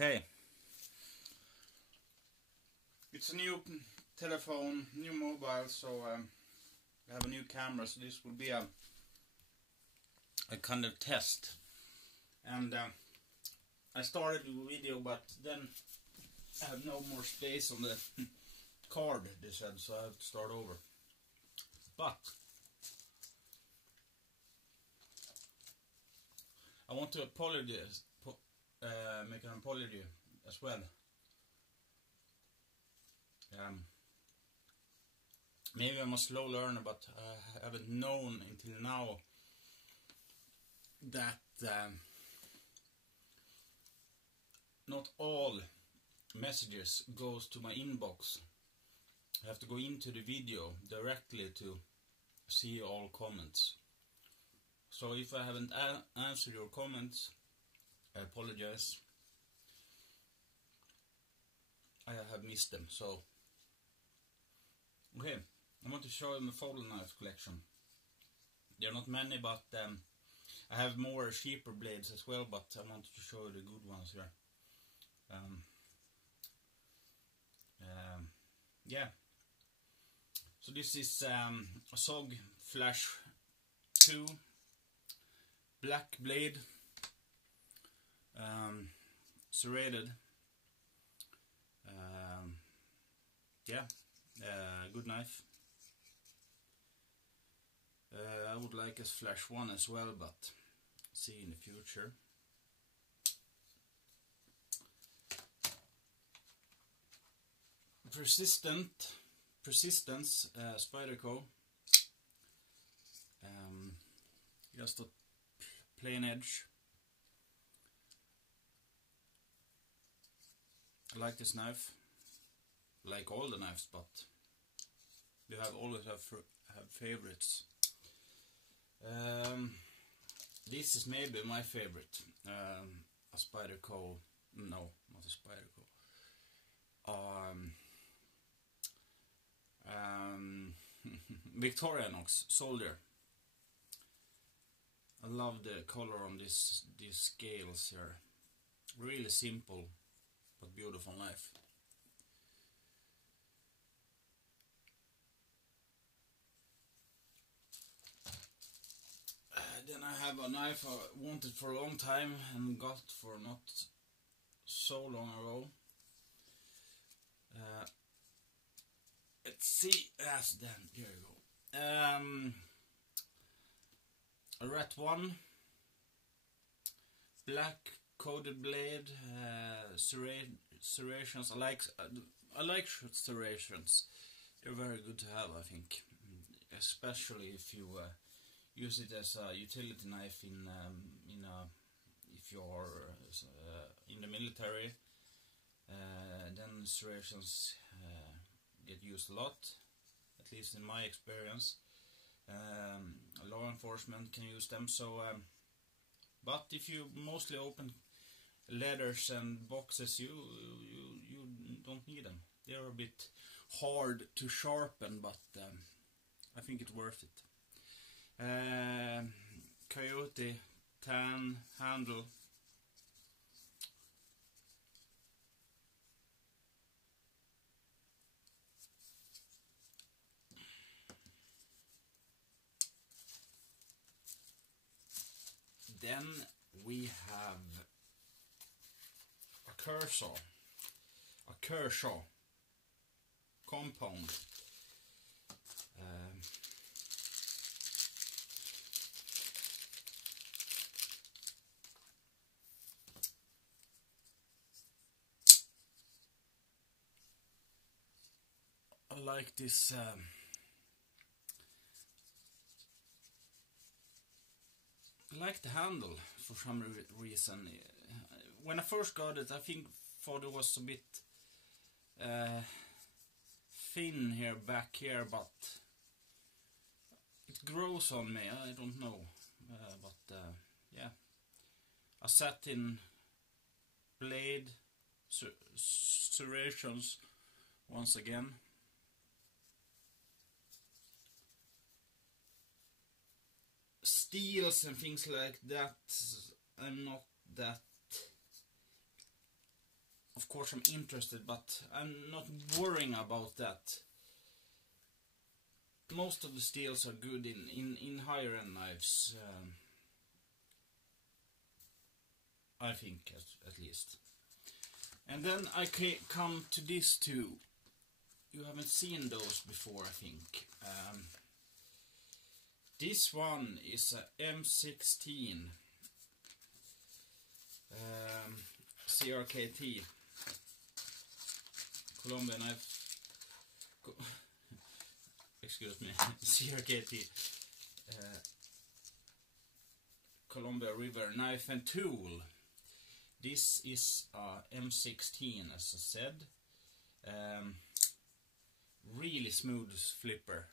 Okay. It's a new telephone, new mobile, so I have a new camera, so this will be a kind of test. And I started the video, but then I have no more space on the card, they said, so I have to start over. But I want to apologize, make an apology as well. Maybe I'm a slow learner, but I haven't known until now that not all messages goes to my inbox. I have to go into the video directly to see all comments. So if I haven't answered your comments, I apologize. I have missed them. So okay, I want to show you my folding knife collection. There are not many, but I have more cheaper blades as well, but I wanted to show you the good ones here. Yeah. So this is a SOG Flash 2 black blade, serrated. Yeah, good knife. I would like a Flash 1 as well, but see in the future. Persistence Spyderco. Just a plain edge. I like this knife. Like all the knives, but you always have favorites. This is maybe my favorite. A Spyderco. No, not a Spyderco. Victorinox Soldier. I love the color on these scales here. Really simple but beautiful knife. Then I have a knife I wanted for a long time and got for not so long ago. Let's see. Yes, then here you go. A Rat 1 black coated blade, serrations. I like serrations. They're very good to have, I think, especially if you use it as a utility knife if you're in the military. Then serrations get used a lot, at least in my experience. Law enforcement can use them. So, but if you mostly open leathers and boxes, you don't need them. They're a bit hard to sharpen, but I think it's worth it. Coyote tan handle. Then we have a Kershaw compound. I like this. I like the handle for some reason. When I first got it, I thought it was a bit thin here, back here, but it grows on me. I don't know, but yeah, a satin blade, serrations once again. Steels and things like that, I'm not that course I'm interested, but I'm not worrying about that. Most of the steels are good in higher end knives, I think, at least. And then I come to these two. You haven't seen those before, I think. This one is a M16 CRKT Columbia knife. Excuse me, CRKT Columbia River knife and tool. This is a M16, as I said. Really smooth flipper.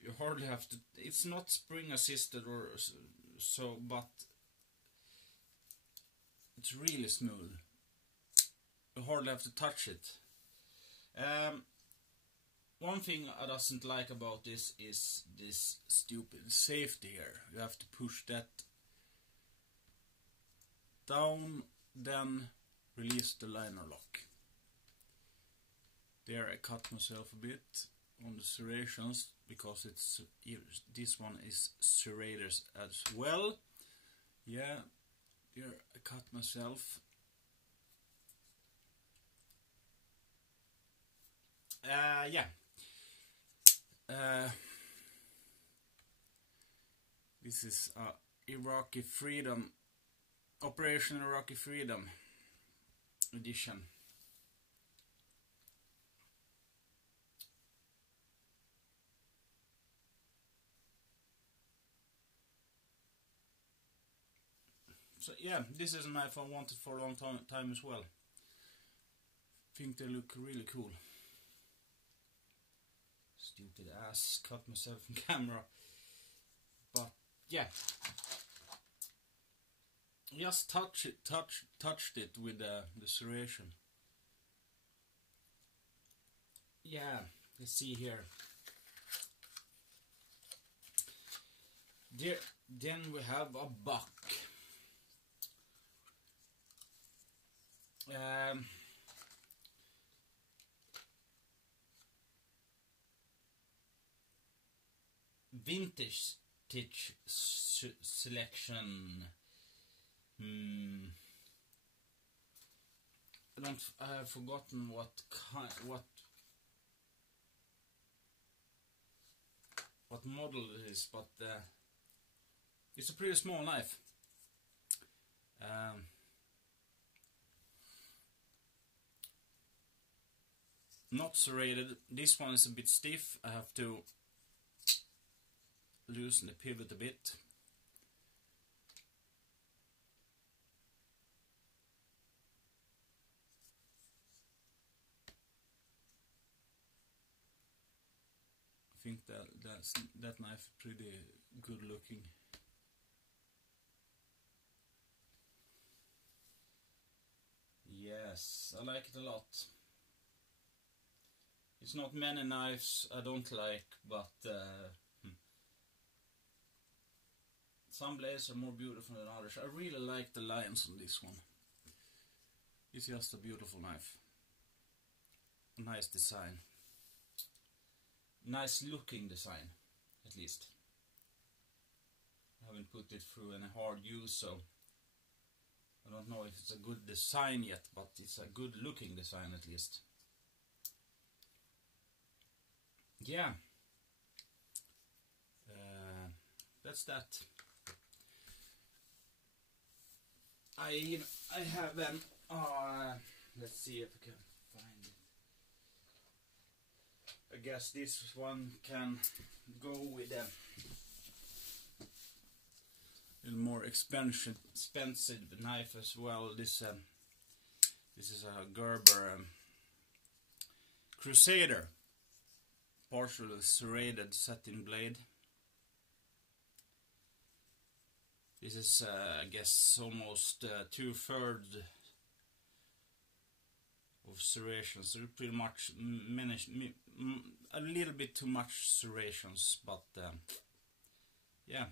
You hardly have to. It's not spring assisted or so, but it's really smooth. You hardly have to touch it. One thing I doesn't like about this is this stupid safety here. You have to push that down, then release the liner lock. There I cut myself a bit on the serrations because this one is serrated as well. Yeah, there I cut myself. Yeah. This is Iraqi Freedom, Operation Iraqi Freedom edition. So yeah, this is a knife I wanted for a long time as well. Think they look really cool. Stupid ass, cut myself in camera. But yeah, just touched it with the serration. Yeah, let's see here. Then we have a buck. Vintage stitch selection. I have forgotten what model it is, but it's a pretty small knife. Not serrated. This one is a bit stiff. I have to loosen the pivot a bit. I think that knife is pretty good looking. Yes, I like it a lot. It's not many knives I don't like, but some blades are more beautiful than others. I really like the lines on this one. It's just a beautiful knife. A nice design. Nice looking design, at least. I haven't put it through any hard use, so I don't know if it's a good design yet, but it's a good looking design at least. Yeah. That's that. I have an let's see if I can find it. I guess this one can go with a little more expensive knife as well. This is a Gerber Crusader, partially serrated satin blade. This is I guess almost 2/3 of serrations, so pretty much a little bit too much serrations, but yeah.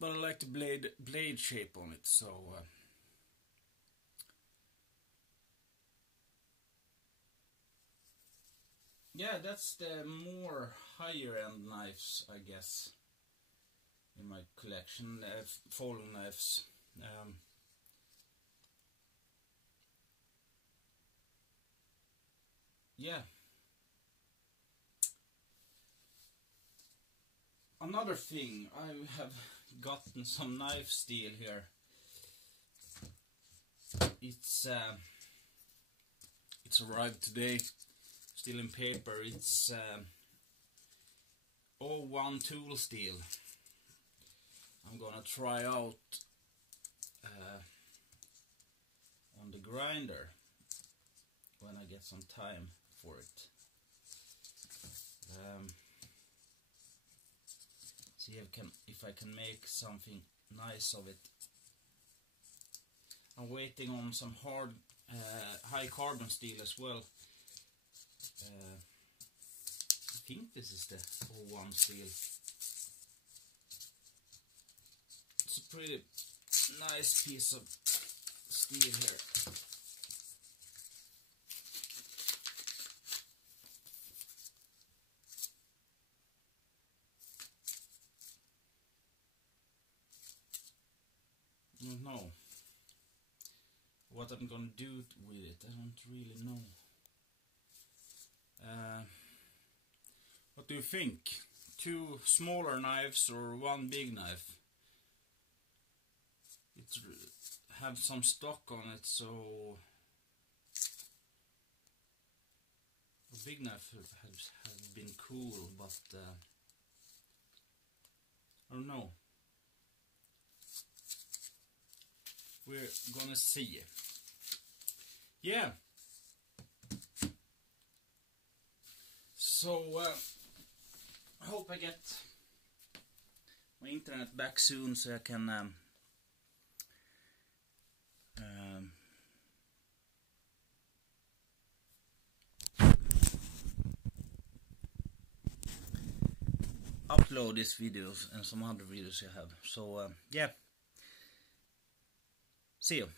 but I like the blade shape on it, so yeah, that's the more higher end knives, I guess, in my collection, folding knives. Yeah. Another thing, I have gotten some knife steel here. It's arrived today, still in paper. It's O1 tool steel. I'm gonna try out on the grinder when I get some time for it. See if I can make something nice of it. I'm waiting on some hard high carbon steel as well. I think this is the O1 steel. It's a pretty nice piece of steel here. I don't know what I'm gonna do with it. I don't really know. What do you think? 2 smaller knives or 1 big knife? It have some stock on it, so a big knife has been cool, but I don't know. We're gonna see. Yeah. So I hope I get my internet back soon, so I can upload these videos and some other videos I have. So yeah. See you.